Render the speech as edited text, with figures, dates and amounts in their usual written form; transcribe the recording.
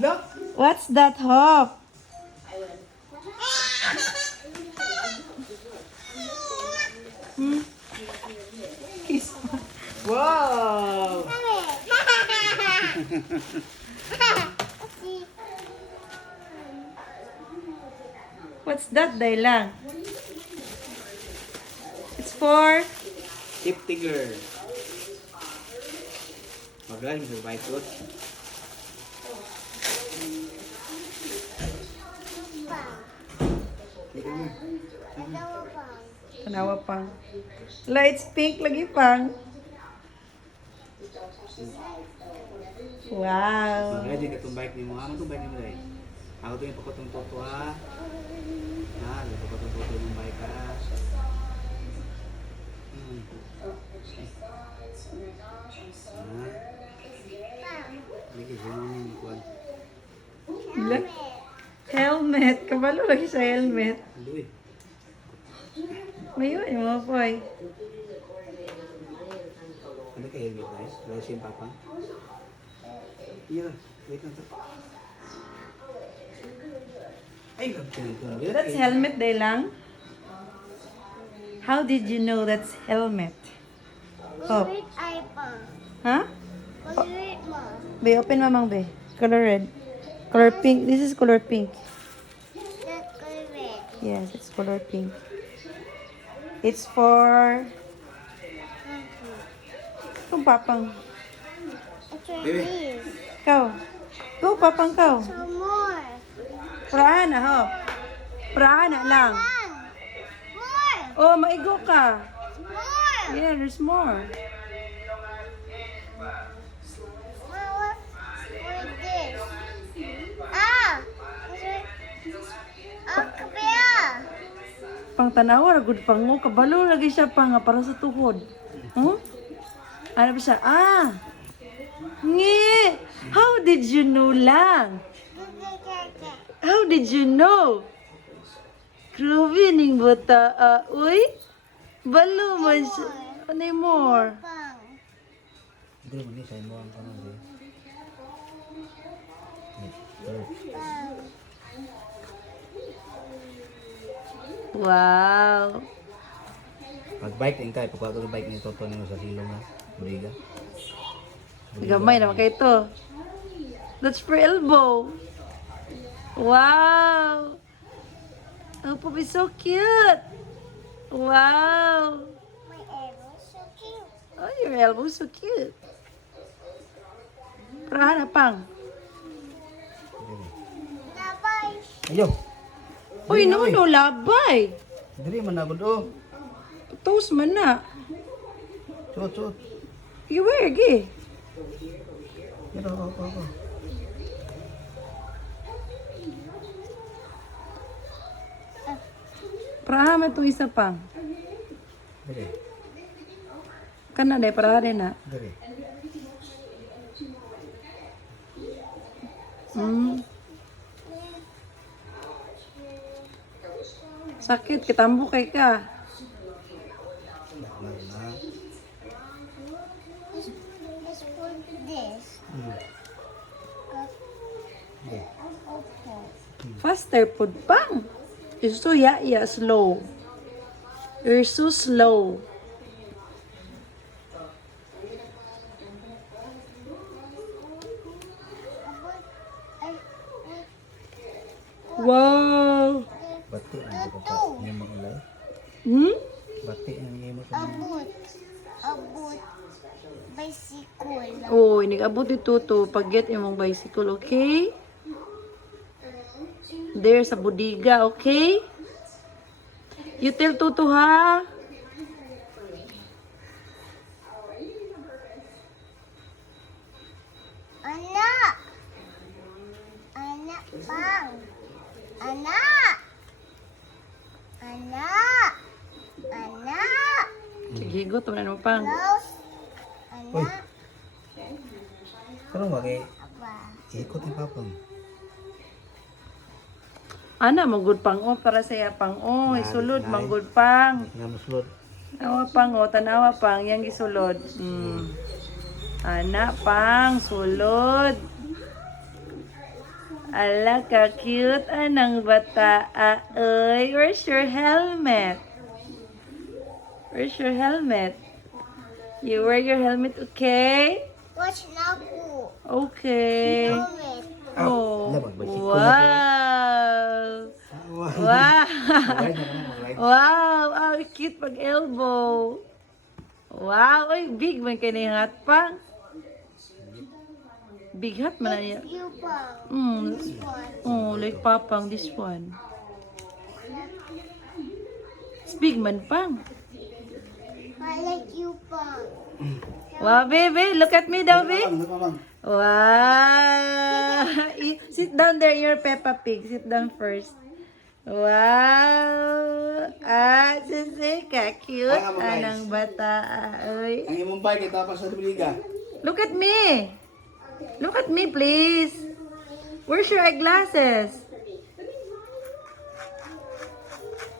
Look! What's that, Hop? Hmm? Kiss mo. Wow! What's that, Daylang? It's for... Tipty girl. Magaling sa white food. Tanawa pang. Lights pink lagi pang. Wow. Magaling din itong bike ni mo. Ano itong bike ni mo dahil? Ako ito yung pakotong toto ha. Ha, yung pakotong toto yung bike ha. Lagi sa mga yung kuwan. Helmet. Kabalo lagi sa helmet. Aluy. Mayon yung mga boy. Ano ka helmet guys? Wala siya yung papang? Yeah, wait lang ito. Ay, gagawin. That's helmet, Daylang. How did you know that's helmet? Oh. Red iPhone. Huh? What's red, Mom? Be, open mamang be. Color red. Color pink. This is color pink. That's color red. Yes, it's color pink. It's for... Kung papang. It's for Baby. this. Kau. Go, papang kau. Some more. Purahan na, ho. Purahan na lang. More. Oh, maigo ka. More. Yeah, there's more. Mom, what's for this? Ah. Ah, kapya. Pang tanawa, good pang mo. Kabalo lagi siya pa nga para sa tuhod. Huh? Ano ba siya? Ah! Ngi! How did you know lang? How did you know? Grabe ning bata. Uy! Balo man siya. Ano yung more? Bang. Hindi mo ni sa mo ang tanong eh. Bang. Wow! Pag-bike din tayo, pagkakas ng bike ni Toto nimo sa silong na. Buliga. Gamay naman kayo to. That's for elbow. Wow! Oh, Poop is so cute! Wow! My arrow so cute. Oh, your elbow is so cute. Perahan na pang. Labay. Ayo! Uy, no, labay. Dili man nagod oh. Toast man na. Suot, suot. You wear, gi. Pero ako. Perahan man itong isa pang. Dili. Kana na, perahan na. Dili. Sakit, kitambo kay ka. It's for this. Okay. Okay. Faster pud pang. You're so slow. You're so slow. Wow! Bati ang pagkaka niya mga ulay. Hmm? Bati ang niya mo sa mga. Abot. Abot. Bicycle. Oh, inigabot ito to pag-get imong bicycle, okay? There sa budiga, okay? You tell Tutu ha? Anak. Anak bang. Anak. Anak. Anak. Sige, go to na pang. Close. Uy. Anak. Karong wagi Aba. ikot yung papang. Ana, manggod pang o para saya pang o. Isulod, manggod pang. Nga muslod. Tanawa pang o, tanawa pang. Yang isulod. Ana pang, sulod. Ala ka cute anang bata. Ay, where's your helmet? Where's your helmet? You wear your helmet, okay? Watch na po. Okay. Helmet. Oh, Labag ba? wow. Wow. Wow, ang cute pag elbow. Wow, ay big man kay ni hat pang. Big hat man na niya. You pang. Mm. One. Oh, like papang this one. It's big man pang. I like you pang. Wow, baby, look at me daw, baby. Wow. Sit down there, you're Peppa Pig. Sit down first. Wow. Ah, sisi ka cute. Ay, mga guys. Anang bata. Ay. Ang imong bike tapos sa tuliga. Look at me. Look at me, please. Where's your eyeglasses?